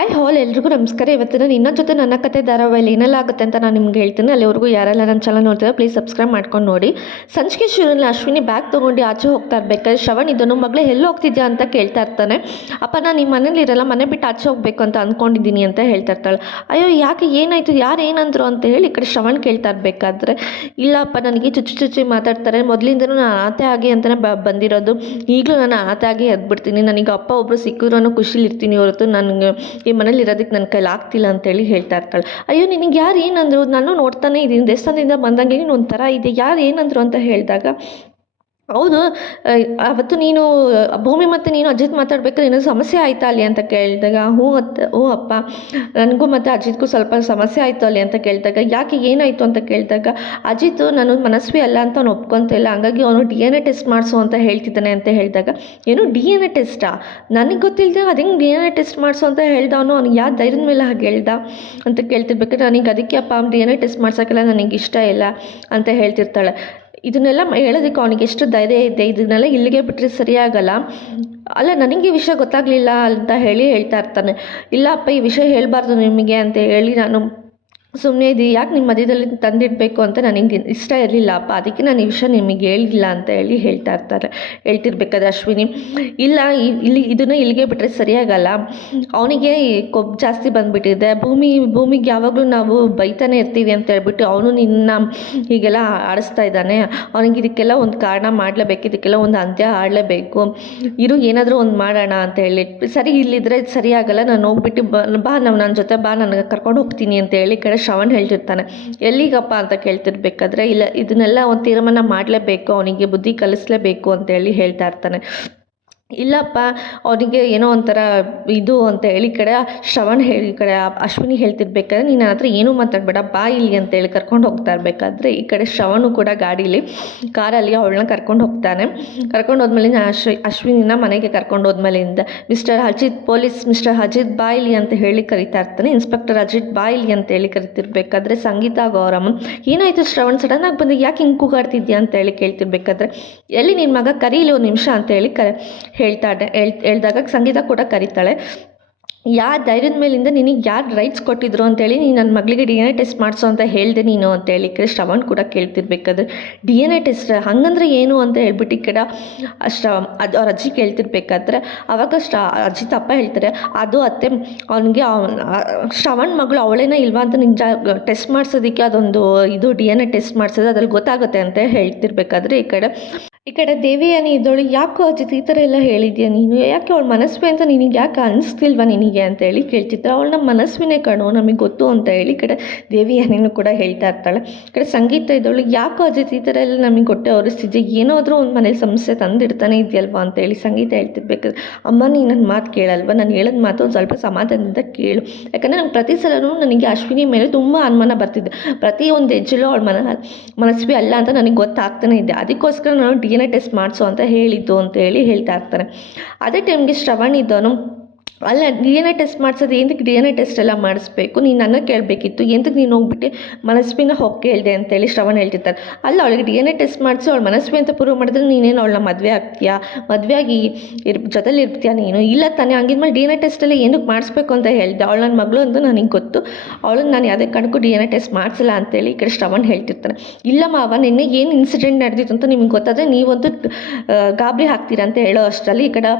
Hi ಹಾಲ್ ಎಲ್ರಿಗೂ ನಮಸ್ಕಾರ. ಇವತ್ತು ನಾನು ಇನ್ನೊಂದು ಜೊತೆ ನನ್ನ ಕತೆ ಧಾರಾವಾಹಿಯಲ್ಲಿ ಏನೆಲ್ಲ ಆಗುತ್ತೆ ಅಂತ ನಾನು ನಿಮ್ಗೆ ಹೇಳ್ತೀನಿ. ಅಲ್ಲಿವರೆಗೂ ಯಾರೆಲ್ಲ ನನ್ನ ಚಾನಲ್ ನೋಡ್ತಾರೆ ಪ್ಲೀಸ್ ಸಬ್ಸ್ಕ್ರೈಬ್ ಮಾಡ್ಕೊಂಡು ನೋಡಿ. ಸಂಚಿಕೆ ಶುರುವಿನಲ್ಲಿ ಅಶ್ವಿನಿ ಬ್ಯಾಗ್ ತೊಗೊಂಡು ಆಚೆ ಹೋಗ್ತಾ ಇರ್ಬೇಕಾದ್ರೆ ಶ್ರವಣ್ ಇದನ್ನು ಮಗಳೇ ಎಲ್ಲಿ ಹೋಗ್ತಿದ್ಯಾ ಅಂತ ಕೇಳ್ತಾ ಇರ್ತಾನೆ. ಅಪ್ಪ ನಾನು ನಿಮ್ಮ ಮನೇಲಿ ಇರಲ್ಲ, ಮನೆ ಬಿಟ್ಟು ಆಚೆ ಹೋಗ್ಬೇಕು ಅಂತ ಅಂದ್ಕೊಂಡಿದ್ದೀನಿ ಅಂತ ಹೇಳ್ತಾ ಇರ್ತಾಳೆ. ಅಯ್ಯೋ ಯಾಕೆ ಏನಾಯಿತು, ಯಾರು ಏನಂದ್ರು ಅಂತ ಹೇಳಿ ಈ ಕಡೆ ಶ್ರವಣ್ ಕೇಳ್ತಾ ಇರಬೇಕಾದ್ರೆ, ಇಲ್ಲಪ್ಪ ನನಗೆ ಚುಚ್ಚಿ ಮಾತಾಡ್ತಾರೆ, ಮೊದಲಿಂದನೂ ನಾನು ಆತೆ ಆಗಿ ಅಂತಲೇ ಬಂದಿರೋದು, ಈಗಲೂ ನಾನು ಆತೆ ಆಗಿ ಎದ್ಬಿಡ್ತೀನಿ, ನನಗೆ ಅಪ್ಪ ಒಬ್ಬರು ಸಿಕ್ಕಿದ್ರೂ ಖುಷಿಲಿರ್ತೀನಿ ಹೊರತು ನನಗೆ ಈ ಮನೇಲಿ ಇರೋದಕ್ಕೆ ನನ್ನ ಕೈಲಿ ಆಗ್ತಿಲ್ಲ ಅಂತೇಳಿ ಹೇಳ್ತಾ ಇರ್ತಾಳೆ. ಅಯ್ಯೋ ನಿನಗೆ ಯಾರು ಏನಂದ್ರು, ನಾನು ನೋಡ್ತಾನೆ ಇದ್ದೀನಿ, ದೇವಸ್ಥಾನದಿಂದ ಬಂದಂಗೆ ನೀನು ಒಂಥರ ಇದೆ, ಯಾರು ಏನಂದ್ರು ಅಂತ ಹೇಳಿದಾಗ, ಹೌದು ಅವತ್ತು ನೀನು ಭೂಮಿ ಮತ್ತು ನೀನು ಅಜಿತ್ ಮಾತಾಡ್ಬೇಕಾದ್ರೆ ಏನೋ ಸಮಸ್ಯೆ ಆಯಿತಾ ಅಲ್ಲಿ ಅಂತ ಕೇಳಿದಾಗ, ಹ್ಞೂ ಅಪ್ಪ ನನಗೂ ಮತ್ತು ಅಜಿತ್ಗೂ ಸ್ವಲ್ಪ ಸಮಸ್ಯೆ ಆಯಿತು ಅಲ್ಲಿ ಅಂತ ಕೇಳಿದಾಗ, ಯಾಕೆ ಏನಾಯಿತು ಅಂತ ಕೇಳಿದಾಗ, ಅಜಿತ್ ನಾನು ಮನಸ್ವಿ ಅಲ್ಲ ಅಂತ ಅವ್ನು ಒಪ್ಕೊತಿಲ್ಲ, ಹಂಗಾಗಿ ಅವನು DNA ಟೆಸ್ಟ್ ಮಾಡಿಸು ಅಂತ ಹೇಳ್ತಿದ್ದಾನೆ ಅಂತ ಹೇಳಿದಾಗ, ಏನು DNA ಟೆಸ್ಟಾ, ನನಗೆ ಗೊತ್ತಿಲ್ಲದೆ ಅದು ಹೆಂಗೆ DNA ಟೆಸ್ಟ್ ಮಾಡಿಸು ಅಂತ ಹೇಳ್ದವನು, ಅವ್ನಿಗೆ ಯಾವ ಧೈರ್ಯದ ಮೇಲೆ ಹಾಗೆ ಹೇಳ್ದ ಅಂತ ಕೇಳ್ತಿರ್ಬೇಕಾದ್ರೆ, ನನಗೆ ಅದಕ್ಕೆ ಅಪ್ಪ DNA ಟೆಸ್ಟ್ ಮಾಡ್ಸೋಕ್ಕೆಲ್ಲ ನನಗೆ ಇಷ್ಟ ಇಲ್ಲ ಅಂತ ಹೇಳ್ತಿರ್ತಾಳೆ. ಇದನ್ನೆಲ್ಲ ಹೇಳೋದಕ್ಕೆ ಅವನಿಗೆ ಎಷ್ಟು ಧೈರ್ಯ ಇದೆ, ಇದನ್ನೆಲ್ಲ ಇಲ್ಲಿಗೆ ಬಿಟ್ಟರೆ ಸರಿಯಾಗಲ್ಲ, ಅಲ್ಲ ನನಗೆ ಈ ವಿಷಯ ಗೊತ್ತಾಗಲಿಲ್ಲ ಅಂತ ಹೇಳ್ತಾ ಇರ್ತಾನೆ. ಇಲ್ಲ ಅಪ್ಪ ಈ ವಿಷಯ ಹೇಳಬಾರ್ದು ನಿಮಗೆ ಅಂತ ಹೇಳಿ ನಾನು ಸುಮ್ಮನೆ ಯಾಕೆ ನಿಮ್ಮ ಮಧ್ಯದಲ್ಲಿ ತಂದಿಡಬೇಕು ಅಂತ ನನಗೆ ಇಷ್ಟ ಇರಲಿಲ್ಲ ಅಪ್ಪ, ಅದಕ್ಕೆ ನಾನು ಈ ವಿಷಯ ನಿಮಗೆ ಹೇಳಿಲ್ಲ ಅಂತ ಹೇಳ್ತಿರ್ಬೇಕಾದ್ರೆ ಅಶ್ವಿನಿ, ಇಲ್ಲ ಇದನ್ನು ಇಲ್ಲಿಗೆ ಬಿಟ್ಟರೆ ಸರಿಯಾಗಲ್ಲ, ಅವನಿಗೆ ಕೊಬ್ಬು ಜಾಸ್ತಿ ಬಂದುಬಿಟ್ಟಿದೆ, ಭೂಮಿಗೆ ಯಾವಾಗಲೂ ನಾವು ಬೈತಾನೆ ಇರ್ತೀವಿ ಅಂತ ಹೇಳ್ಬಿಟ್ಟು ಅವನು ನಿನ್ನ ಹೀಗೆಲ್ಲ ಆಡಿಸ್ತಾ ಇದ್ದಾನೆ, ಅವನಿಗೆ ಇದಕ್ಕೆಲ್ಲ ಒಂದು ಕಾರಣ ಮಾಡಲೇಬೇಕು, ಇದಕ್ಕೆಲ್ಲ ಒಂದು ಅಂತ್ಯ ಆಡಲೇಬೇಕು, ಏನಾದರೂ ಒಂದು ಮಾಡೋಣ ಅಂತ ಹೇಳಿ, ಸರಿ ಇಲ್ಲಿದ್ರೆ ಸರಿಯಾಗಲ್ಲ, ನಾನು ಹೋಗ್ಬಿಟ್ಟು ಬಾ ನನ್ನ ಜೊತೆ ಬಾ, ನನಗೆ ಕರ್ಕೊಂಡು ಹೋಗ್ತೀನಿ ಅಂತ ಹೇಳಿ ಕಡೆ ಶ್ರವಣ್ ಹೇಳ್ತಿರ್ತಾನೆ. ಎಲ್ಲಿಗಪ್ಪ ಅಂತ ಕೇಳ್ತಿರ್ಬೇಕಾದ್ರೆ, ಇಲ್ಲ ಇದನ್ನೆಲ್ಲ ಒಂದು ತೀರ್ಮಾನ ಮಾಡಲೇಬೇಕು, ಅವನಿಗೆ ಬುದ್ಧಿ ಕಲಿಸ್ಲೇಬೇಕು ಅಂತ ಹೇಳಿ ಹೇಳ್ತಾ ಇರ್ತಾನೆ. ಇಲ್ಲಪ್ಪ ಅವನಿಗೆ ಏನೋ ಒಂಥರ ಇದು ಅಂತ ಹೇಳಿ ಕಡೆ ಶ್ರವಣ್ ಕಡೆ ಅಶ್ವಿನಿ ಹೇಳ್ತಿರ್ಬೇಕಾದ್ರೆ, ನೀನು ನನ್ನ ಹತ್ರ ಏನೂ ಮಾತಾಡಬೇಡ ಬಾ ಇಲ್ಲಿ ಅಂತೇಳಿ ಕರ್ಕೊಂಡು ಹೋಗ್ತಾ ಇರಬೇಕಾದ್ರೆ, ಈ ಕಡೆ ಶ್ರವಣು ಕೂಡ ಗಾಡೀಲಿ ಕಾರಲ್ಲಿ ಅವಳನ್ನ ಕರ್ಕೊಂಡು ಹೋಗ್ತಾನೆ. ಕರ್ಕೊಂಡು ಹೋದ್ಮೇಲೆ ಅಶ್ವಿನಿನ ಮನೆಗೆ ಕರ್ಕೊಂಡು ಹೋದ್ಮೇಲಿಂದ ಮಿಸ್ಟರ್ ಅಜಿತ್ ಬಾ ಇಲ್ಲಿ ಅಂತ ಹೇಳಿ ಕರಿತಾ ಇರ್ತಾನೆ. ಇನ್ಸ್ಪೆಕ್ಟರ್ ಅಜಿತ್ ಬಾ ಇಲ್ಲಿ ಅಂತ ಹೇಳಿ ಕರಿತಿರ್ಬೇಕಾದ್ರೆ, ಸಂಗೀತಾ ಗೌರಮ್ಮ ಏನಾಯಿತು ಶ್ರವಣ್ ಸಡನ್ನಾಗಿ ಬಂದು ಯಾಕೆ ಹಿಂಗೆ ಕೂಗಾಡ್ತಿದ್ಯಾ ಅಂತ ಹೇಳಿ ಕೇಳ್ತಿರ್ಬೇಕಾದ್ರೆ, ಎಲ್ಲಿ ನಿನ್ನ ಮಗ ಕರೀಲಿ ಒಂದು ನಿಮಿಷ ಅಂತ ಹೇಳಿ ಹೇಳ್ದಾಗ ಸಂಗೀತ ಕೂಡ ಕರೀತಾಳೆ. ಯಾವ ಧೈರ್ಯದ ಮೇಲಿಂದ ನಿನಗೆ ಯಾರು ರೈಟ್ಸ್ ಕೊಟ್ಟಿದ್ರು ಅಂತೇಳಿ ನೀನು ನನ್ನ ಮಗಳಿಗೆ DNA ಟೆಸ್ಟ್ ಮಾಡಿಸು ಅಂತ ಹೇಳಿದೆ ನೀನು ಅಂತೇಳಿ ಕಡೆ ಶ್ರವಣ್ ಕೂಡ ಕೇಳ್ತಿರ್ಬೇಕಾದ್ರೆ, DNA ಟೆಸ್ಟ್ ಹಂಗಂದ್ರೆ ಏನು ಅಂತ ಹೇಳ್ಬಿಟ್ಟು ಈ ಕಡೆ ಅವ್ರ ಅಜ್ಜಿ ಕೇಳ್ತಿರ್ಬೇಕಾದ್ರೆ, ಅವಾಗ ಅಜಿತ್ ಅಪ್ಪ ಹೇಳ್ತಾರೆ, ಅದು ಅತ್ತೆ ಅವನಿಗೆ ಶ್ರವಣ್ ಮಗಳು ಅವಳೇನ ಇಲ್ವಾ ಅಂತ ನಿಂಗೆ ಟೆಸ್ಟ್ ಮಾಡಿಸೋದಕ್ಕೆ ಅದೊಂದು DNA ಟೆಸ್ಟ್ ಮಾಡಿಸೋದು ಅದ್ರಲ್ಲಿ ಗೊತ್ತಾಗುತ್ತೆ ಅಂತ ಹೇಳ್ತಿರ್ಬೇಕಾದ್ರೆ, ಈ ಕಡೆ ದೇವಿಯಾನಿ ಇದ್ದವಳು, ಯಾಕೋ ಅಜಿತ್ ಈ ಥರ ಎಲ್ಲ ಹೇಳಿದ್ಯಾ ನೀನು, ಯಾಕೆ ಅವಳು ಮನಸ್ವಿ ಅಂತ ನಿನಗೆ ಯಾಕೆ ಅನಿಸ್ತಿಲ್ವಾ ನಿನಗೆ ಅಂತ ಹೇಳಿ ಕೇಳ್ತಿರ್ತಾರೆ. ಅವಳು ನಮ್ಮ ಮನಸ್ವಿನೇ ಕಣೋ, ನಮಗೆ ಗೊತ್ತು ಅಂತ ಹೇಳಿ ಕಡೆ ದೇವಿಯಾನಿನೂ ಕೂಡ ಹೇಳ್ತಾ ಇರ್ತಾಳೆ. ಕಡೆ ಸಂಗೀತ ಇದ್ದವಳು, ಯಾಕೋ ಅಜಿತ್ ಈ ಥರ ಎಲ್ಲ ನಮಗೆ ಹೊಟ್ಟೆ ಹೊರಿಸ್ತಿದ್ದೆ, ಏನಾದರೂ ಒಂದು ಮನೇಲಿ ಸಮಸ್ಯೆ ತಂದಿಡ್ತಾನೆ ಇದೆಯಲ್ವಾ ಅಂತ ಹೇಳಿ ಸಂಗೀತ ಹೇಳ್ತಿರ್ಬೇಕಾದ್ರೆ, ಅಮ್ಮ ನೀನು ನನ್ನ ಮಾತು ಕೇಳಲ್ವ, ನಾನು ಹೇಳಿದ ಮಾತು ಒಂದು ಸ್ವಲ್ಪ ಸಮಾಧಾನದಿಂದ ಕೇಳು, ಯಾಕಂದರೆ ನಂಗೆ ಪ್ರತಿ ಸಲವೂ ನನಗೆ ಅಶ್ವಿನಿ ಮೇಲೆ ತುಂಬ ಅನುಮಾನ ಬರ್ತಿದ್ದೆ, ಪ್ರತಿಯೊಂದು ಹೆಜ್ಜೆಲೂ ಅವಳು ಮನಸ್ವಿ ಅಲ್ಲ ಅಂತ ನನಗೆ ಗೊತ್ತಾಗ್ತಾನೆ ಇದೆ, ಅದಕ್ಕೋಸ್ಕರ ನಾನು DNA ಟೆಸ್ಟ್ ಮಾಡಿಸು ಅಂತ ಹೇಳಿದ್ದು ಅಂತ ಹೇಳಿ ಹೇಳ್ತಾ ಇರ್ತಾರೆ. ಅದೇ ಟೈಮ್ಗೆ ಶ್ರವಣ್ ಇದ್ದವನು, ಅಲ್ಲ DNA ಟೆಸ್ಟ್ ಮಾಡಿಸೋದು ಎಂತಕ್ಕೆ DNA ಟೆಸ್ಟ್ ಎಲ್ಲ ಮಾಡಿಸ್ಬೇಕು, ನೀನು ನನ್ನ ಕೇಳಬೇಕಿತ್ತು, ಎಂತಕ್ಕೆ ನೀನು ಹೋಗ್ಬಿಟ್ಟು ಮನಸ್ವಿನ ಹೋಗಿ ಕೇಳಿದೆ ಅಂತೇಳಿ ಶ್ರವಣ್ ಹೇಳ್ತಿರ್ತಾರೆ. ಅಲ್ಲ ಅವಳಿಗೆ DNA ಟೆಸ್ಟ್ ಮಾಡಿಸಿ ಅವಳು ಮನಸ್ವಿ ಅಂತ ಪ್ರೂವ್ ಮಾಡಿದ್ರೆ ನೀನೇನು ಅವಳನ್ನ ಮದುವೆ ಆಗ್ತೀಯಾ, ಮದುವೆಯಾಗಿ ಜೊತೆಲಿ ಇರ್ತೀಯಾ ನೀನು, ಇಲ್ಲ ತಾನೇ, ಹಂಗಿದ್ಮೇಲೆ DNA ಟೆಸ್ಟೆಲ್ಲ ಏನಕ್ಕೆ ಮಾಡಿಸ್ಬೇಕು ಅಂತ ಹೇಳಿದೆ, ಅವಳು ನನ್ನ ಮಗಳು ಅಂತ ನನಗೆ ಗೊತ್ತು, ಅವಳನ್ನ ನಾನು ಯಾವುದೇ ಕಾರಣಕ್ಕೂ DNA ಟೆಸ್ಟ್ ಮಾಡಿಸಿಲ್ಲ ಅಂತೇಳಿ ಈ ಕಡೆ ಶ್ರವಣ್ ಹೇಳ್ತಿರ್ತಾನೆ. ಇಲ್ಲ ಮಾವ ನಿನ್ನೆ ಏನು ಇನ್ಸಿಡೆಂಟ್ ನಡೆದಿತ್ತು ಅಂತ ನಿಮ್ಗೆ ಗೊತ್ತಾದರೆ ನೀವಂತೂ ಗಾಬರಿ ಹಾಕ್ತೀರಾ ಅಂತ ಹೇಳೋ ಅಷ್ಟರಲ್ಲಿ ಈ ಕಡೆ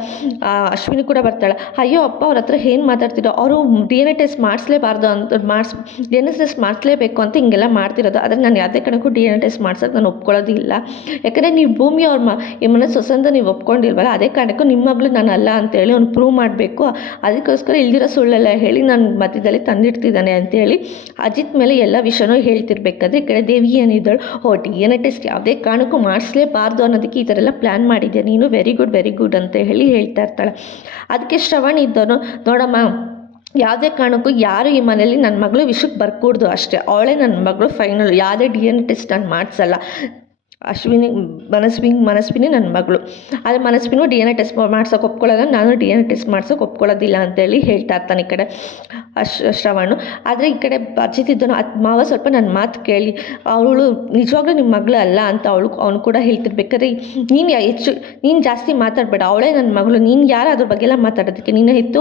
ಅಶ್ವಿನಿ ಕೂಡ ಬರ್ತಾಳೆ. ಅಯ್ಯೋ ಅಪ್ಪ ಅವ್ರ ಹತ್ರ ಏನು ಮಾತಾಡ್ತಿರೋ, ಅವರು DNA ಟೆಸ್ಟ್ ಮಾಡಿಸ್ಲೇಬಾರ್ದು ಅಂತ DNA ಟೆಸ್ಟ್ ಮಾಡಿಸ್ಲೇಬೇಕು ಅಂತ ಹಿಂಗೆಲ್ಲ ಮಾಡ್ತಿರೋದು, ಆದರೆ ನಾನು ಯಾವುದೇ ಕಾರಣಕ್ಕೂ DNA ಟೆಸ್ಟ್ ಮಾಡ್ಸೋಕೆ ನಾನು ಒಪ್ಕೊಳ್ಳೋದಿಲ್ಲ, ಯಾಕಂದರೆ ನೀವು ಭೂಮಿ ಅವ್ರ ಮನೆ ಸೊಸೆ ಅಂತ ನೀವು ಒಪ್ಕೊಂಡಿಲ್ವಲ್ಲ, ಅದೇ ಕಾರಣಕ್ಕೂ ನಿಮ್ಮ ಮಗಳು ನಾನು ಅಲ್ಲ ಅಂತೇಳಿ ಅವ್ನು ಪ್ರೂವ್ ಮಾಡಬೇಕು, ಅದಕ್ಕೋಸ್ಕರ ಇಲ್ದಿರೋ ಸುಳ್ಳೆಲ್ಲ ಹೇಳಿ ನಾನು ಮಧ್ಯದಲ್ಲಿ ತಂದಿಡ್ತಿದ್ದಾನೆ ಅಂತೇಳಿ ಅಜಿತ್ ಮೇಲೆ ಎಲ್ಲ ವಿಷಯನೂ ಹೇಳ್ತಿರ್ಬೇಕಾದ್ರೆ, ಈ ಕಡೆ ದೇವಿ ಏನಿದ್ದಳು, DNA ಟೆಸ್ಟ್ ಯಾವುದೇ ಕಾರಣಕ್ಕೂ ಮಾಡಿಸ್ಲೇಬಾರ್ದು ಅನ್ನೋದಕ್ಕೆ ಈ ಥರ ಎಲ್ಲ ಪ್ಲ್ಯಾನ್ ಮಾಡಿದ್ದೆ ನೀನು, ವೆರಿ ಗುಡ್ ಅಂತ ಹೇಳಿ ಹೇಳ್ತಾ ಇರ್ತಾಳೆ. ಅದಕ್ಕೆ ಶ್ರವಣ್ ಇದ್ದವನು, ನೋಡಮ್ಮ ಯಾವುದೇ ಕಾರಣಕ್ಕೂ ಯಾರು ಈ ಮನೇಲಿ ನನ್ನ ಮಗಳು ವಿಷಯಕ್ಕೆ ಬರ್ಕೂಡ್ದು ಅಷ್ಟೇ, ಅವಳೇ ನನ್ನ ಮಗಳು ಫೈನಲ್, ಯಾವುದೇ DNA ಟೆಸ್ಟ್ ನಾನು ಮಾಡಿಸಲ್ಲ, ಮನಸ್ವಿನಿ ನನ್ನ ಮಗಳು, ಆದರೆ ಮನಸ್ವಿನೂ DNA ಟೆಸ್ಟ್ ಮಾಡ್ಸೋಕೆ ಒಪ್ಕೊಳ್ಳೋಲ್ಲ, ನಾನು DNA ಟೆಸ್ಟ್ ಮಾಡ್ಸೋಕೆ ಒಪ್ಕೊಳ್ಳೋದಿಲ್ಲ ಅಂತೇಳಿ ಹೇಳ್ತಾ ಇರ್ತಾನೆ. ಈ ಕಡೆ ಶ್ರವಣು. ಆದರೆ ಈ ಕಡೆ ಅಜಿತ್ ಇದ್ದನು, ಮಾವ ಸ್ವಲ್ಪ ನನ್ನ ಮಾತು ಕೇಳಿ, ಅವಳು ನಿಜವಾಗ್ಲೂ ನಿಮ್ಮ ಮಗಳು ಅಲ್ಲ ಅಂತ ಅವನು ಕೂಡ ಹೇಳ್ತಿರ್ಬೇಕಾದ್ರೆ, ನೀನು ಜಾಸ್ತಿ ಮಾತಾಡಬೇಡ, ಅವಳೇ ನನ್ನ ಮಗಳು, ನೀನು ಯಾರು ಅದ್ರ ಬಗ್ಗೆ ಎಲ್ಲ ಮಾತಾಡೋದಕ್ಕೆ, ನೀನು ಎತ್ತು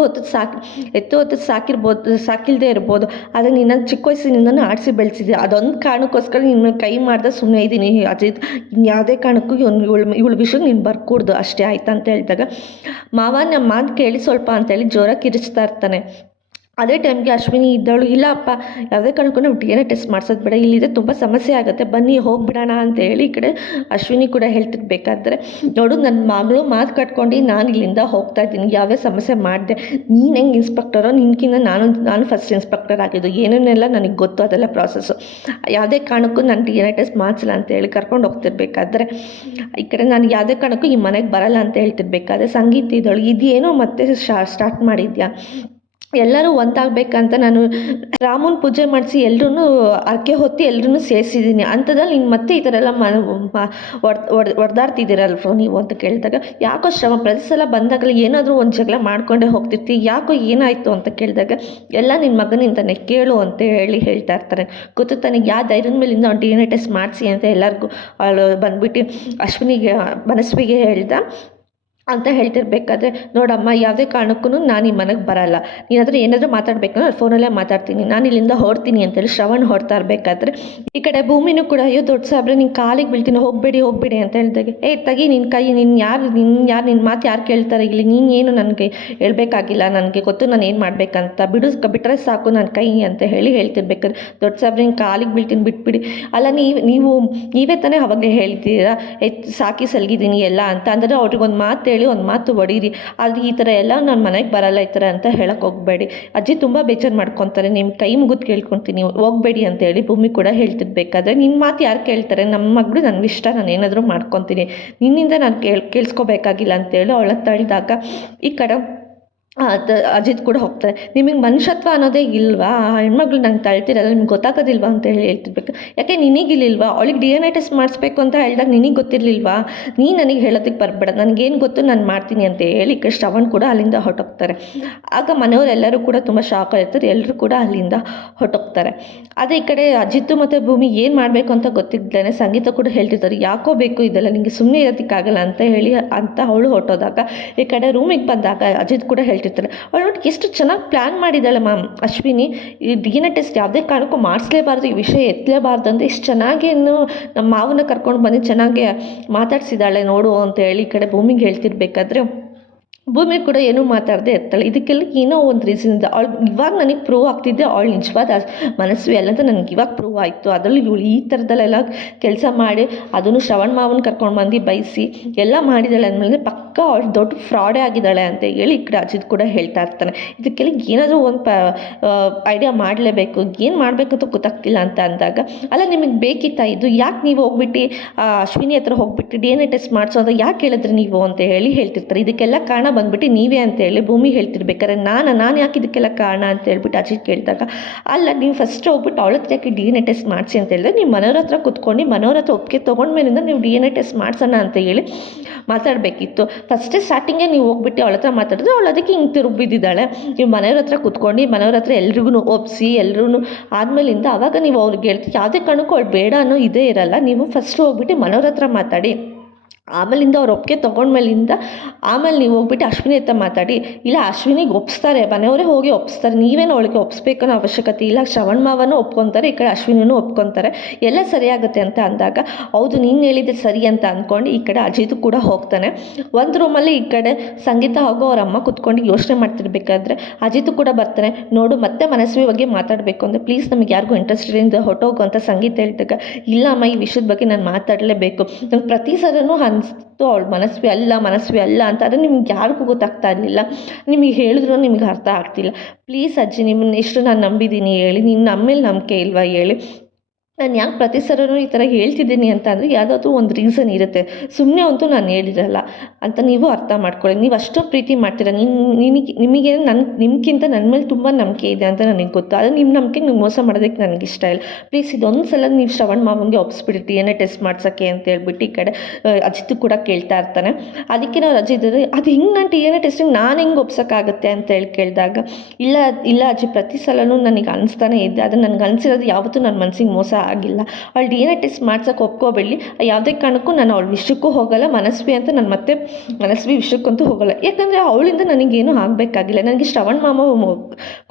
ಹೊತ್ತು ಸಾಕಿಲ್ಲದೆ ಇರ್ಬೋದು, ಆದರೆ ನಿನ್ನ ಚಿಕ್ಕ ವಯಸ್ಸಿನಿಂದನೂ ಆಡಿಸಿ ಬೆಳೆಸಿದ್ದೆ, ಅದೊಂದು ಕಾರಣಕ್ಕೋಸ್ಕರ ನಿನ್ನ ಕೈ ಮಾಡ್ದೆ ಸುಮ್ಮನೆ ಇದ್ದೀನಿ ಅಜಿತ್, ಯಾವುದೇ ಕಾರಣಕ್ಕೂ ಇವಳ ವಿಷಯ ನೀನು ಬರ್ಕೂಡ್ದು ಅಷ್ಟೇ ಆಯ್ತಾ ಅಂತ ಹೇಳಿದಾಗ, ಮಾವ ನಮ್ಮ ಮಾತು ಕೇಳಿ ಸ್ವಲ್ಪ ಅಂತೇಳಿ ಜೋರಾಗಿ ಕಿರಿಚ್ತಾ ಇರ್ತಾನೆ. ಅದೇ ಟೈಮ್ಗೆ ಅಶ್ವಿನಿ ಇದ್ದವಳು, ಇಲ್ಲ ಅಪ್ಪ ಯಾವುದೇ ಕಾರಣಕ್ಕೂ ನಾವು DNA ಟೆಸ್ಟ್ ಮಾಡ್ಸೋದು ಬೇಡ, ಇಲ್ಲಿದೆ ತುಂಬ ಸಮಸ್ಯೆ ಆಗುತ್ತೆ, ಬನ್ನಿ ಹೋಗಿಬಿಡೋಣ ಅಂತ ಹೇಳಿ ಈ ಕಡೆ ಅಶ್ವಿನಿ ಕೂಡ ಹೇಳ್ತಿರ್ಬೇಕಾದ್ರೆ, ನೋಡು ನನ್ನ ಮಗಳು ಮಾತು ಕಟ್ಕೊಂಡು ನಾನು ಇಲ್ಲಿಂದ ಹೋಗ್ತಾ ಇದ್ದೀನಿ, ಯಾವ್ಯಾವ ಸಮಸ್ಯೆ ಮಾಡಿದೆ, ನೀನು ಹೆಂಗೆ ಇನ್ಸ್ಪೆಕ್ಟರೋ ನಿನ್ಕಿಂತ ನಾನು ಫಸ್ಟ್ ಇನ್ಸ್ಪೆಕ್ಟರ್ ಆಗಿದ್ದು, ಏನೇನೆಲ್ಲ ನನಗೆ ಗೊತ್ತು ಅದೆಲ್ಲ ಪ್ರಾಸೆಸ್ಸು, ಯಾವುದೇ ಕಾರಣಕ್ಕೂ ನಾನು DNA ಟೆಸ್ಟ್ ಮಾಡಿಸಿಲ್ಲ ಅಂತ ಹೇಳಿ ಕರ್ಕೊಂಡು ಹೋಗ್ತಿರ್ಬೇಕಾದ್ರೆ, ಈ ಕಡೆ ನಾನು ಯಾವುದೇ ಕಾರಣಕ್ಕೂ ಈ ಮನೆಗೆ ಬರಲ್ಲ ಅಂತ ಹೇಳ್ತಿರ್ಬೇಕಾದ್ರೆ, ಸಂಗೀತ ಇದ್ದವಳು, ಇದೇನೋ ಮತ್ತೆ ಸ್ಟಾರ್ಟ್ ಮಾಡಿದ್ಯಾ, ಎಲ್ಲರೂ ಒಂದಾಗಬೇಕಂತ ನಾನು ರಾಮನ ಪೂಜೆ ಮಾಡಿಸಿ ಎಲ್ಲರೂ ಅರ್ಕೆ ಹೊತ್ತಿ ಎಲ್ಲರೂ ಸೇರಿಸಿದ್ದೀನಿ, ಅಂಥದ್ರಲ್ಲಿ ನೀನು ಮತ್ತೆ ಈ ಥರ ಎಲ್ಲ ಹೊಡೆದಾಡ್ತಿದ್ದೀರಲ್ವ ನೀವು ಅಂತ ಕೇಳಿದಾಗ, ಯಾಕೋ ಶ್ರಮ ಪ್ರತಿ ಸಲ ಬಂದಾಗಲೇ ಏನಾದರೂ ಒಂದು ಜಗಳ ಮಾಡ್ಕೊಂಡೇ ಹೋಗ್ತಿರ್ತೀವಿ, ಯಾಕೋ ಏನಾಯಿತು ಅಂತ ಕೇಳಿದಾಗ, ಎಲ್ಲ ನಿನ್ನ ಮಗನಿಂದನೇ ಕೇಳು ಅಂತ ಹೇಳ್ತಾ ಇರ್ತಾರೆ. ಗೊತ್ತು ತನಗೆ ಯಾವ ಧೈರ್ಯದ ಮೇಲಿಂದ ಅವ್ನು DNA ಟೆಸ್ಟ್ ಮಾಡಿಸಿ ಅಂತ ಎಲ್ಲರಿಗೂ ಅವಳು ಬಂದ್ಬಿಟ್ಟು ಅಶ್ವಿನಿಗೆ ಮನಸ್ವಿಗೆ ಹೇಳ್ದ ಅಂತ ಹೇಳ್ತಿರ್ಬೇಕಾದ್ರೆ, ನೋಡಮ್ಮ ಯಾವುದೇ ಕಾರಣಕ್ಕೂ ನಾನು ಈ ಮನೆಗೆ ಬರಲ್ಲ, ನೀನಾದರೂ ಏನಾದರೂ ಮಾತಾಡಬೇಕಂದ್ರೆ ಫೋನಲ್ಲೇ ಮಾತಾಡ್ತೀನಿ, ನಾನು ಇಲ್ಲಿಂದ ಹೊರಡ್ತೀನಿ ಅಂತೇಳಿ ಶ್ರವಣ್ ಹೊಡ್ತಾ ಇರಬೇಕಾದ್ರೆ, ಈ ಕಡೆ ಭೂಮಿನೂ ಕೂಡ, ಅಯ್ಯೋ ದೊಡ್ಡ ಸಾಬ್ರೆ ನಿನ್ನ ಕಾಲಿಗೆ ಬೀಳ್ತೀನಿ, ಹೋಗಬೇಡಿ ಅಂತ ಹೇಳಿದಾಗೆ, ತಗಿ ನಿನ್ನ ಕೈ, ನಿನ್ನ ಮಾತು ಯಾರು ಕೇಳ್ತಾರೆ ಇಲ್ಲಿ, ನೀನು ಏನು ನನಗೆ ಹೇಳ್ಬೇಕಾಗಿಲ್ಲ, ನನಗೆ ಗೊತ್ತು ನಾನು ಏನು ಮಾಡಬೇಕಂತ, ಬಿಟ್ಟರೆ ಸಾಕು ನನ್ನ ಕೈ ಅಂತ ಹೇಳ್ತಿರ್ಬೇಕಾದ್ರೆ, ದೊಡ್ಡ ಸಾಬ್ರೆ ನಿನ್ನ ಕಾಲಿಗೆ ಬೀಳ್ತೀನಿ ಬಿಟ್ಬಿಡಿ, ಅಲ್ಲ ನೀವೇ ತಾನೇ ಅವಾಗಲೇ ಹೇಳ್ತೀರಾ ಸಾಕಿ ಸಲ್ಗಿದ್ದೀನಿ ಎಲ್ಲ ಅಂತ, ಅಂದರೆ ಅವ್ರಿಗೆ ಒಂದು ಮಾತು ಒಂದು ಮಾತು ಹೊಡೀರಿ, ಆದರೆ ಈ ಥರ ಎಲ್ಲ ನಾನು ಮನೆಗೆ ಬರಲ್ಲ ಈ ಥರ ಅಂತ ಹೇಳಕ್ಕೆ ಹೋಗಬೇಡಿ, ಅಜ್ಜಿ ತುಂಬ ಬೇಜಾರು ಮಾಡ್ಕೊತಾರೆ, ನಿಮ್ಮ ಕೈ ಮುಗಿದು ಕೇಳ್ಕೊತೀನಿ ಹೋಗಬೇಡಿ ಅಂತೇಳಿ ಭೂಮಿ ಕೂಡ ಹೇಳ್ತಿರ್ಬೇಕಾದ್ರೆ, ನಿನ್ನ ಮಾತು ಯಾರು ಕೇಳ್ತಾರೆ, ನಮ್ಮ ಮಗಳು ನನ್ನ ಇಷ್ಟ, ನಾನು ಏನಾದರೂ ಮಾಡ್ಕೊತೀನಿ, ನಿನ್ನಿಂದ ನಾನು ಕೇಳಿಸ್ಕೋಬೇಕಾಗಿಲ್ಲ ಅಂತೇಳಿ ಅವಳ ತಳಿದಾಗ ಈ ಕಡೆ ಅಜಿತ್ ಕೂಡ ಹೋಗ್ತಾರೆ. ನಿಮಗೆ ಮನುಷ್ಯತ್ವ ಅನ್ನೋದೇ ಇಲ್ವಾ, ಆ ಹೆಣ್ಮಕ್ಳು ನಂಗೆ ತಳ್ತಿರಲ್ಲ, ನಿಮ್ಗೆ ಗೊತ್ತಾಗೋದಿಲ್ವಾ ಅಂತ ಹೇಳ್ತಿರ್ಬೇಕು, ಯಾಕೆ ನಿನಗಿಲ್ಲಿಲ್ವಾ, ಅವಳಿಗೆ DNA ಟೆಸ್ಟ್ ಮಾಡಿಸ್ಬೇಕು ಅಂತ ಹೇಳಿದಾಗ ನಿನಗೆ ಗೊತ್ತಿರಲಿಲ್ವಾ, ನೀನು ನನಗೆ ಹೇಳೋದಕ್ಕೆ ಬರಬೇಡ, ನನಗೇನು ಗೊತ್ತು ನಾನು ಮಾಡ್ತೀನಿ ಅಂತ ಹೇಳಿ ಶ್ರವಣ್ ಕೂಡ ಅಲ್ಲಿಂದ ಹೊರಟೋಗ್ತಾರೆ. ಆಗ ಮನೆಯವರೆಲ್ಲರೂ ಕೂಡ ತುಂಬ ಶಾಕ್ ಆಗಿರ್ತಾರೆ, ಎಲ್ಲರೂ ಕೂಡ ಅಲ್ಲಿಂದ ಹೊರಟೋಗ್ತಾರೆ. ಅದೇ ಈ ಕಡೆ ಅಜಿತ್ ಮತ್ತು ಭೂಮಿ ಏನು ಮಾಡಬೇಕು ಅಂತ ಗೊತ್ತಿದ್ದೇನೆ, ಸಂಗೀತ ಕೂಡ ಹೇಳ್ತಿರ್ತಾರೆ, ಯಾಕೋ ಬೇಕು ಇದೆಲ್ಲ, ನಿಮಗೆ ಸುಮ್ಮನೆ ಇರೋದಕ್ಕಾಗಲ್ಲ ಅಂತ ಹೇಳಿ ಅವಳು ಹೊರಟೋದಾಗ, ಈ ಕಡೆ ರೂಮಿಗೆ ಬಂದಾಗ ಅಜಿತ್ ಕೂಡ ಹೇಳ್ತಿರ್ತಾರೆ, ಅವಳು ನೋಡಿ ಎಷ್ಟು ಚೆನ್ನಾಗಿ ಪ್ಲ್ಯಾನ್ ಮಾಡಿದ್ದಾಳೆ ಮ್ಯಾಮ್ ಅಶ್ವಿನಿ, ಈ DNA ಟೆಸ್ಟ್ ಯಾವುದೇ ಕಾರಣಕ್ಕೂ ಮಾಡಿಸ್ಲೇಬಾರ್ದು, ಈ ವಿಷಯ ಎತ್ತಲೇಬಾರ್ದು ಅಂತ ಎಷ್ಟು ಚೆನ್ನಾಗಿ ನಮ್ಮ ಮಾವನ್ನ ಕರ್ಕೊಂಡು ಬಂದು ಚೆನ್ನಾಗಿ ಮಾತಾಡ್ಸಿದ್ದಾಳೆ ನೋಡು ಅಂತ ಹೇಳಿ ಈ ಕಡೆ ಭೂಮಿಗೆ ಹೇಳ್ತಿರ್ಬೇಕಾದ್ರೆ, ಭೂಮಿ ಕೂಡ ಏನೂ ಮಾತಾಡದೆ ಇರ್ತಾಳೆ. ಇದಕ್ಕೆಲ್ಲ ಏನೋ ಒಂದು ರೀಸನ್ ಇದೆ, ಅವಳು ಇವಾಗ ನನಗೆ ಪ್ರೂವ್ ಆಗ್ತಿದ್ದೆ ಅವಳು ನಿಜವಾದ ಮನಸ್ವಿ ಅಲ್ಲ ಅಂತ ನನಗೆ ಇವಾಗ ಪ್ರೂವ್ ಆಯಿತು, ಅದರಲ್ಲಿ ಇವಳು ಈ ಥರದಲ್ಲೆಲ್ಲ ಕೆಲಸ ಮಾಡಿ ಅದನ್ನು ಶ್ರವಣ್ ಮಾವನ ಕರ್ಕೊಂಡು ಬಂದು ಬೈಸಿ ಎಲ್ಲ ಮಾಡಿದ್ದಾಳೆ ಅಂದಮೇಲೆ ಪಕ್ಕ ಅವಳು ದೊಡ್ಡ ಫ್ರಾಡೇ ಆಗಿದ್ದಾಳೆ ಅಂತ ಹೇಳಿ ಈ ಕಡೆ ಅಜಿತ್ ಕೂಡ ಹೇಳ್ತಾ ಇರ್ತಾನೆ. ಇದಕ್ಕೆಲ್ಲ ಏನಾದರೂ ಒಂದು ಐಡಿಯಾ ಮಾಡಲೇಬೇಕು, ಏನು ಮಾಡಬೇಕು ಅಂತ ಗೊತ್ತಾಗ್ತಿಲ್ಲ ಅಂತ ಅಂದಾಗ, ಅಲ್ಲ ನಿಮಗೆ ಬೇಕಿತ್ತಾ ಇದು, ಯಾಕೆ ನೀವು ಹೋಗ್ಬಿಟ್ಟು ಅಶ್ವಿನಿ ಹತ್ರ ಹೋಗ್ಬಿಟ್ಟು DNA ಟೆಸ್ಟ್ ಮಾಡಿಸೋದು ಯಾಕೆ ಹೇಳಿದ್ರಿ ನೀವು ಅಂತ ಹೇಳಿ ಹೇಳ್ತಿರ್ತಾರೆ. ಇದಕ್ಕೆಲ್ಲ ಕಾರಣ ಬಂದ್ಬಿಟ್ಟು ನೀವೇ ಅಂತೇಳಿ ಭೂಮಿ ಹೇಳ್ತಿರ್ಬೇಕಾದ್ರೆ, ನಾನು ಯಾಕೆ ಇದಕ್ಕೆಲ್ಲ ಕಾರಣ ಅಂತ ಹೇಳ್ಬಿಟ್ಟು ಅಜಿತ್ ಕೇಳಿದಾಗ, ಅಲ್ಲ ನೀವು ಫಸ್ಟ್ ಹೋಗ್ಬಿಟ್ಟು ಅವಳ ಹತ್ರ ಯಾಕೆ DNA ಟೆಸ್ಟ್ ಮಾಡಿಸಿ ಅಂತ ಹೇಳಿದ್ರೆ, ನೀವು ಮನೆಯವ್ರ ಹತ್ರ ಕೂತ್ಕೊಂಡು ಮನೆಯವ್ರ ಹತ್ರ ಒಪ್ಪಿಗೆ ತೊಗೊಂಡ್ಮೇಲಿಂದ ನೀವು DNA ಟೆಸ್ಟ್ ಮಾಡಿಸೋಣ ಅಂತ ಹೇಳಿ ಮಾತಾಡಬೇಕಿತ್ತು. ಫಸ್ಟೇ ಸ್ಟಾರ್ಟಿಂಗೇ ನೀವು ಹೋಗ್ಬಿಟ್ಟು ಅವಳ ಹತ್ರ ಮಾತಾಡಿದ್ರೆ ಅವಳು ಅದಕ್ಕೆ ಹಿಂಗೆ ತಿರುಗಿ ಬಿದ್ದಿದ್ದಾಳೆ, ನೀವು ಮನೆಯವ್ರ ಹತ್ರ ಕೂತ್ಕೊಂಡು ಮನೆಯವ್ರ ಹತ್ರ ಎಲ್ರಿಗೂ ಒಪ್ಪಿಸಿ ಎಲ್ಲರೂ ಆದಮೇಲಿಂದ ಆವಾಗ ನೀವು ಅವ್ರಿಗೆ ಹೇಳ್ತೀವಿ, ಯಾವುದೇ ಕಾರಣಕ್ಕೂ ಅವಳು ಬೇಡ ಅನ್ನೋ ಇದೇ ಇರಲ್ಲ, ನೀವು ಫಸ್ಟ್ ಹೋಗ್ಬಿಟ್ಟು ಮನೆಯವ್ರ ಹತ್ರ ಮಾತಾಡಿ, ಆಮೇಲಿಂದ ಅವ್ರು ಒಪ್ಪಿಗೆ ತೊಗೊಂಡ್ಮೇಲಿಂದ ಆಮೇಲೆ ನೀವು ಹೋಗ್ಬಿಟ್ಟು ಅಶ್ವಿನಿ ಹತ್ರ ಮಾತಾಡಿ, ಇಲ್ಲ ಅಶ್ವಿನಿಗೆ ಒಪ್ಪಿಸ್ತಾರೆ, ಮನೆಯವರೇ ಹೋಗಿ ಒಪ್ಪಿಸ್ತಾರೆ, ನೀವೇನು ಅವಳಿಗೆ ಒಪ್ಪಿಸ್ಬೇಕನ್ನೋ ಅವಶ್ಯಕತೆ ಇಲ್ಲ, ಶ್ರವಣ್ ಮಾವನೂ ಒಪ್ಕೊತಾರೆ, ಈ ಕಡೆ ಅಶ್ವಿನಿನೂ ಒಪ್ಕೊತಾರೆ, ಎಲ್ಲ ಸರಿಯಾಗುತ್ತೆ ಅಂತ ಅಂದಾಗ, ಹೌದು ನೀನು ಹೇಳಿದೆ ಸರಿ ಅಂತ ಅಂದ್ಕೊಂಡು ಈ ಕಡೆ ಅಜಿತ್ ಕೂಡ ಹೋಗ್ತಾನೆ. ಒಂದು ರೂಮಲ್ಲಿ ಈ ಕಡೆ ಸಂಗೀತ ಹಾಗೂ ಅವ್ರ ಅಮ್ಮ ಕೂತ್ಕೊಂಡು ಯೋಚನೆ ಮಾಡ್ತಿರ್ಬೇಕಾದ್ರೆ ಅಜಿತ್ ಕೂಡ ಬರ್ತಾನೆ. ನೋಡು ಮತ್ತೆ ಮನಸ್ವಿ ಬಗ್ಗೆ ಮಾತಾಡಬೇಕು ಅಂದರೆ ಪ್ಲೀಸ್ ನಮಗೆ ಯಾರಿಗೂ ಇಂಟ್ರೆಸ್ಟೆಡ್ ಹೊಟ್ಟೋಗು ಅಂತ ಸಂಗೀತ ಹೇಳ್ದಾಗ, ಇಲ್ಲ ಅಮ್ಮ ಈ ವಿಷಯದ ಬಗ್ಗೆ ನಾನು ಮಾತಾಡಲೇಬೇಕು, ನಂಗೆ ಪ್ರತಿ ಸಲನೂ ಅನಿಸ್ತು ಅವಳು ಮನಸ್ವಿ ಅಲ್ಲ ಅಂತ, ಆದರೆ ನಿಮ್ಗೆ ಯಾರಿಗೂ ಗೊತ್ತಾಗ್ತಾ ಇರಲಿಲ್ಲ, ನಿಮಗೆ ಹೇಳಿದ್ರು ನಿಮ್ಗೆ ಅರ್ಥ ಆಗ್ತಿಲ್ಲ, ಪ್ಲೀಸ್ ಅಜ್ಜಿ ನಿಮ್ಮನ್ನ ಎಷ್ಟು ನಾನು ನಂಬಿದ್ದೀನಿ ಹೇಳಿ, ನೀನು ನಮ್ಮ ಮೇಲೆ ನಂಬಿಕೆ ಇಲ್ವಾ ಹೇಳಿ, ನಾನು ಯಾಕೆ ಪ್ರತಿ ಸಲವೂ ಈ ಥರ ಹೇಳ್ತಿದ್ದೀನಿ ಅಂತ ಅಂದರೆ ಯಾವುದಾದ್ರೂ ಒಂದು ರೀಸನ್ ಇರುತ್ತೆ. ಸುಮ್ಮನೆ ಅಂತೂ ನಾನು ಹೇಳಿರಲ್ಲ ಅಂತ ನೀವು ಅರ್ಥ ಮಾಡ್ಕೊಳ್ಳಿ. ನೀವು ಅಷ್ಟೊಂದು ಪ್ರೀತಿ ಮಾಡ್ತೀರ. ನಿಮಗೆ ನಿಮ್ಗಿಂತ ನನ್ನ ಮೇಲೆ ತುಂಬ ನಂಬಿಕೆ ಇದೆ ಅಂತ ನನಗೆ ಗೊತ್ತು. ಆದರೆ ನಿಮ್ಮ ನಂಬಿಕೆಗೆ ನೀವು ಮೋಸ ಮಾಡೋದಕ್ಕೆ ನನಗಿಷ್ಟ ಇಲ್ಲ. ಪ್ಲೀಸ್ ಇದೊಂದು ಸಲ ನೀವು ಶ್ರವಣ್ ಮಾವಂಗೆ ಒಪ್ಪಿಸ್ಬಿಡಿ DNA ಟೆಸ್ಟ್ ಮಾಡ್ಸೋಕ್ಕೆ ಅಂತ ಹೇಳ್ಬಿಟ್ಟು ಈ ಕಡೆ ಅಜಿತ್ ಕೂಡ ಕೇಳ್ತಾ ಇರ್ತಾನೆ. ಅದಕ್ಕೆ ನಾವು ಅಜಿತ್ ಅದು ಹಿಂಗೆ ನಾನು DNA ಟೆಸ್ಟಿಂಗ್ ನಾನು ಹೆಂಗೆ ಒಪ್ಸೋಕ್ಕಾಗುತ್ತೆ ಅಂತ ಹೇಳಿ ಕೇಳಿದಾಗ, ಇಲ್ಲ ಇಲ್ಲ ಅಜ್ಜಿ, ಪ್ರತಿ ಸಲವೂ ನನಗೆ ಅನಿಸ್ತಾನೆ ಇದೆ. ಅದು ನನಗೆ ಅನಿಸಿರೋದು ಯಾವತ್ತೂ ನನ್ನ ಮನಸ್ಸಿಗೆ ಮೋಸ ಆಗಿಲ್ಲ. ಅವಳು DNA ಟೆಸ್ಟ್ ಮಾಡ್ಸೋಕೆ ಒಪ್ಕೋಬೇಡಿ. ಯಾವುದೇ ಕಾರಣಕ್ಕೂ ನಾನು ಅವಳ ವಿಷಯಕ್ಕೂ ಹೋಗಲ್ಲ. ಮನಸ್ವಿ ಅಂತ ನಾನು ಮತ್ತೆ ಮನಸ್ವಿ ವಿಷಯಕ್ಕಂತೂ ಹೋಗಲ್ಲ. ಯಾಕಂದರೆ ಅವಳಿಂದ ನನಗೇನು ಆಗಬೇಕಾಗಿಲ್ಲ. ನನಗೆ ಶ್ರವಣ್ ಮಾಮ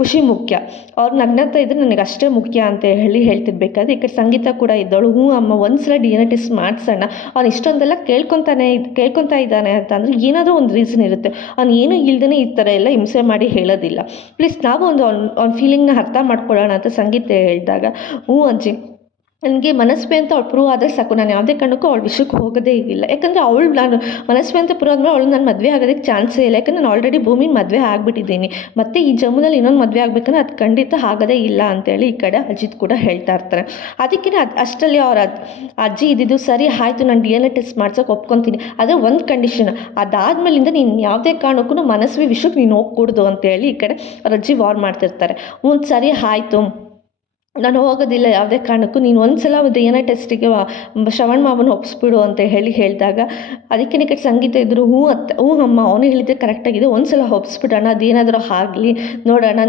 ಖುಷಿ ಮುಖ್ಯ. ಅವ್ರು ನಗ್ನತಾ ಇದ್ದರೆ ನನಗೆ ಅಷ್ಟೇ ಮುಖ್ಯ ಅಂತ ಹೇಳ್ತಿರ್ಬೇಕಾದ್ರೆ ಈ ಕಡೆ ಸಂಗೀತ ಕೂಡ ಇದ್ದವಳು, ಹ್ಞೂ ಅಮ್ಮ ಒಂದು ಸಲ DNA ಟೆಸ್ಟ್ ಮಾಡಿಸೋಣ. ಅವ್ನು ಇಷ್ಟೊಂದೆಲ್ಲ ಕೇಳ್ಕೊತಾ ಇದ್ದಾನೆ ಅಂತಂದರೆ ಏನಾದರೂ ಒಂದು ರೀಸನ್ ಇರುತ್ತೆ. ಅವ್ನು ಏನೂ ಇಲ್ದೇ ಈ ಥರ ಎಲ್ಲ ಹಿಂಸೆ ಮಾಡಿ ಹೇಳೋದಿಲ್ಲ. ಪ್ಲೀಸ್ ನಾವು ಒಂದು ಅವ್ನ ಫೀಲಿಂಗ್ನ ಅರ್ಥ ಮಾಡ್ಕೊಳ್ಳೋಣ ಅಂತ ಸಂಗೀತ ಹೇಳಿದಾಗ, ಹ್ಞೂ ಅಜ್ಜಿ, ನನಗೆ ಮನಸ್ವಿ ಅಂತ ಅವ್ಳು ಪ್ರೂವ್ ಆದರೆ ಸಾಕು. ನಾನು ಯಾವುದೇ ಕಾರಣಕ್ಕೂ ಅವಳ ವಿಷಯಕ್ಕೆ ಹೋಗೋದೇ ಇಲ್ಲ. ಯಾಕಂದರೆ ನಾನು ಮನಸ್ವಿ ಅಂತ ಪ್ರೂವ್ ಆದಮೇಲೆ ಅವಳು ನಾನು ಮದುವೆ ಆಗೋದಕ್ಕೆ ಚಾನ್ಸೇ ಇಲ್ಲ. ಯಾಕಂದರೆ ನಾನು ಆಲ್ರೆಡಿ ಭೂಮಿನ ಮದುವೆ ಆಗಿಬಿಟ್ಟಿದ್ದೀನಿ. ಮತ್ತು ಈ ಜನ್ಮದಲ್ಲಿ ಇನ್ನೊಂದು ಮದುವೆ ಆಗಬೇಕಂದ್ರೆ ಅದು ಖಂಡಿತ ಆಗೋದೇ ಇಲ್ಲ ಅಂತೇಳಿ ಈ ಕಡೆ ಅಜಿತ್ ಕೂಡ ಹೇಳ್ತಾ ಇರ್ತಾರೆ. ಅದಕ್ಕೆ ಅಷ್ಟರಲ್ಲಿ ಅವ್ರ ಅಜ್ಜಿ ಇದ್ದಿದ್ದು, ಸರಿ ಆಯಿತು, ನಾನು DNA ಟೆಸ್ಟ್ ಮಾಡ್ಸೋಕೆ ಒಪ್ಕೊತೀನಿ. ಆದರೆ ಒಂದು ಕಂಡೀಷನ್, ಅದಾದಮೇಲಿಂದ ನೀನು ಯಾವುದೇ ಕಾರಣಕ್ಕೂ ಮನಸ್ವಿ ವಿಷಯಕ್ಕೆ ನೀನು ಹೋಗ್ಕೂಡ್ದು ಅಂತೇಳಿ ಈ ಕಡೆ ಅವ್ರ ಅಜ್ಜಿ ವಾರ್ ಮಾಡ್ತಿರ್ತಾರೆ. ಹ್ಞೂ ಸರಿ ಆಯಿತು, ನಾನು ಹೋಗೋದಿಲ್ಲ ಯಾವುದೇ ಕಾರಣಕ್ಕೂ. ನೀನು ಒಂದು ಸಲ DNA ಟೆಸ್ಟಿಗೆ ಶ್ರವಣ್ ಮಾವನ ಒಪ್ಪಿಸ್ಬಿಡು ಅಂತ ಹೇಳಿದಾಗ, ಅದಕ್ಕೆ ಈ ಕಡೆ ಸಂಗೀತ ಇದ್ದರು, ಹ್ಞೂ ಅಮ್ಮ, ಅವನು ಹೇಳಿದ್ದೆ ಕರೆಕ್ಟಾಗಿದೆ, ಒಂದು ಸಲ ಒಪ್ಪಿಸ್ಬಿಡೋಣ, ಅದೇನಾದರೂ ಆಗಲಿ ನೋಡೋಣ.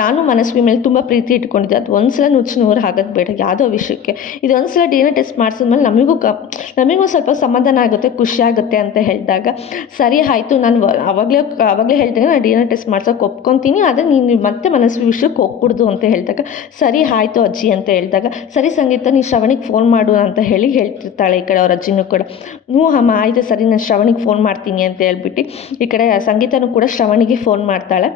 ನಾನು ಮನಸ್ವಿ ಮೇಲೆ ತುಂಬ ಪ್ರೀತಿ ಇಟ್ಕೊಂಡಿದ್ದೆ. ಅದು ಒಂದು ಸಲ ನುಚ್ಚು ಆಗೋದು ಬೇಡ ಯಾವುದೋ ವಿಷಯಕ್ಕೆ. ಇದು ಒಂದು ಸಲ DNA ಟೆಸ್ಟ್ ಮಾಡಿಸಿದ್ಮೇಲೆ ನಮಗೂ ಸ್ವಲ್ಪ ಸಮಾಧಾನ ಆಗುತ್ತೆ, ಖುಷಿ ಆಗುತ್ತೆ ಅಂತ ಹೇಳಿದಾಗ, ಸರಿ ಆಯಿತು, ನಾನು ಆವಾಗಲೇ ಹೇಳ್ತೀನಿ, ನಾನು DNA ಟೆಸ್ಟ್ ಮಾಡ್ಸೋಕೆ ಒಪ್ಕೊತೀನಿ. ಆದರೆ ನೀನು ಮತ್ತೆ ಮನಸ್ವಿ ವಿಷಯಕ್ಕೆ ಹೋಗ್ಬಿಡ್ದು ಅಂತ ಹೇಳಿದಾಗ, ಸರಿ ಆಯಿತು ಅಜ್ಜಿ ಅಂತ ಹೇಳಿದಾಗ, ಸರಿ ಸಂಗೀತ, ನೀನು ಶ್ರವಣಿಗೆ ಫೋನ್ ಮಾಡು ಅಂತ ಹೇಳ್ತಿರ್ತಾಳೆ ಈ ಕಡೆ ಅವ್ರ ಅಜ್ಜಿನೂ ಕೂಡ. ಹ್ಞೂ ಅಮ್ಮ ಆಯಿತು, ಸರಿ, ನಾನು ಶ್ರವಣಿಗೆ ಫೋನ್ ಮಾಡ್ತೀನಿ ಅಂತ ಹೇಳ್ಬಿಟ್ಟು ಈ ಕಡೆ ಸಂಗೀತನೂ ಕೂಡ ಶ್ರವಣಿಗೆ ಫೋನ್ ಮಾಡ್ತಾಳೆ.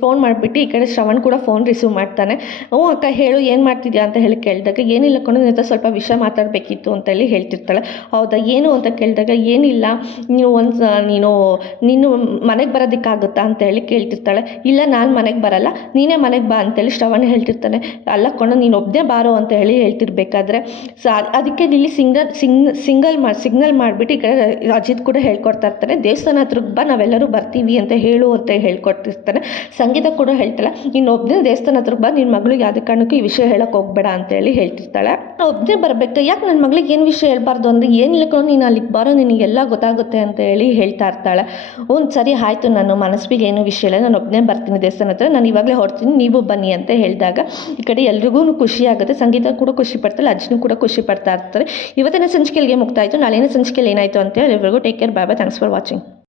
ಫೋನ್ ಮಾಡಿಬಿಟ್ಟು ಈ ಕಡೆ ಶ್ರವಣ್ ಕೂಡ ಫೋನ್ ರಿಸೀವ್ ಮಾಡ್ತಾನೆ. ಹ್ಞೂ ಅಕ್ಕ ಹೇಳು, ಏನು ಮಾಡ್ತಿದ್ಯಾ ಅಂತ ಹೇಳಿ ಕೇಳಿದಾಗ, ಏನಿಲ್ಲ ಕಣೋ, ನಿನ್ನ ಹತ್ರ ಸ್ವಲ್ಪ ವಿಷಯ ಮಾತಾಡಬೇಕಿತ್ತು ಅಂತ ಹೇಳಿ ಹೇಳ್ತಿರ್ತಾಳೆ. ಹೌದಾ, ಏನು ಅಂತ ಕೇಳಿದಾಗ, ಏನಿಲ್ಲ, ನೀನು ಮನೆಗೆ ಬರೋದಕ್ಕಾಗುತ್ತಾ ಅಂತ ಹೇಳಿ ಕೇಳ್ತಿರ್ತಾಳೆ. ಇಲ್ಲ, ನಾನು ಮನೆಗೆ ಬರಲ್ಲ, ನೀನೇ ಮನೆಗೆ ಬಾ ಅಂತೇಳಿ ಶ್ರವಣ್ ಹೇಳ್ತಿರ್ತಾನೆ. ಅಲ್ಲ ಕಣೋ, ನೀನು ಒಬ್ಬನೇ ಬಾರೋ ಅಂತ ಹೇಳಿ ಹೇಳ್ತಿರ್ಬೇಕಾದ್ರೆ ಅದಕ್ಕೆ ಇಲ್ಲಿ ಸಿಗ್ನಲ್ ಮಾಡಿಬಿಟ್ಟು ಈ ಕಡೆ ಅಜಿತ್ ಕೂಡ ಹೇಳ್ಕೊಡ್ತಾ ಇರ್ತಾನೆ. ದೇವಸ್ಥಾನ ಹತ್ರಕ್ಕೆ ಬಾ, ನಾವೆಲ್ಲರೂ ಬರ್ತೀವಿ ಅಂತ ಹೇಳು ಅಂತ ಹೇಳ್ಕೊಡ್ತಿರ್ತಾನೆ. ಸಂಗೀತ ಕೂಡ ಹೇಳ್ತಾಳೆ, ನೀನು ಒಬ್ಬನೇ ದೇವಸ್ಥಾನ ಹತ್ರಕ್ಕೆ ಬಾ, ನಿನ್ನ ಮಗಳಿಗೆ ಯಾವುದೇ ಕಾರಣಕ್ಕೂ ಈ ವಿಷಯ ಹೇಳೋಕೆ ಹೋಗ್ಬೇಡ ಅಂತೇಳಿ ಹೇಳ್ತಿರ್ತಾಳೆ. ಒಬ್ಬನೇ ಬರಬೇಕು, ಯಾಕೆ ನನ್ನ ಮಗಳಿಗೆ ಏನು ವಿಷಯ ಹೇಳ್ಬಾರ್ದು ಅಂದರೆ, ಏನಿಲ್ಲ ಕಣೋ, ನೀನು ಅಲ್ಲಿಗೆ ಬಾರೋ, ನಿನಗೆಲ್ಲ ಗೊತ್ತಾಗುತ್ತೆ ಅಂತ ಹೇಳಿ ಹೇಳ್ತಾ ಇರ್ತಾಳೆ. ಸರಿ ಆಯಿತು, ನಾನು ಮನಸ್ವಿಗೆ ಏನು ವಿಷಯ ಇಲ್ಲ, ನಾನು ಒಬ್ಬನೇ ಬರ್ತೀನಿ ದೇವಸ್ಥಾನ ಹತ್ರ, ನಾನು ಇವಾಗಲೇ ಹೊರಡ್ತೀನಿ, ನೀವು ಬನ್ನಿ ಅಂತ ಹೇಳಿದಾಗ ಈ ಕಡೆ ಎಲ್ರಿಗೂ ಖುಷಿ ಆಗುತ್ತೆ. ಸಂಗೀತ ಕೂಡ ಖುಷಿ ಪಡ್ತಾಳೆ, ಅಜ್ಜಿನೂ ಕೂಡ ಖುಷಿ ಪಡ್ತಾ ಇರ್ತಾರೆ. ಇವತ್ತಿನ ಸಂಚಿಕೆಗೆ ಮುಕ್ತಾಯಿತು. ನಾಳೆನ ಸಂಚಿಕೆಯಲ್ಲಿ ಏನಾಯಿತು ಅಂತ ಹೇಳಿ ಎಲ್ರಿಗೂ take care, bye bye, thanks for watching.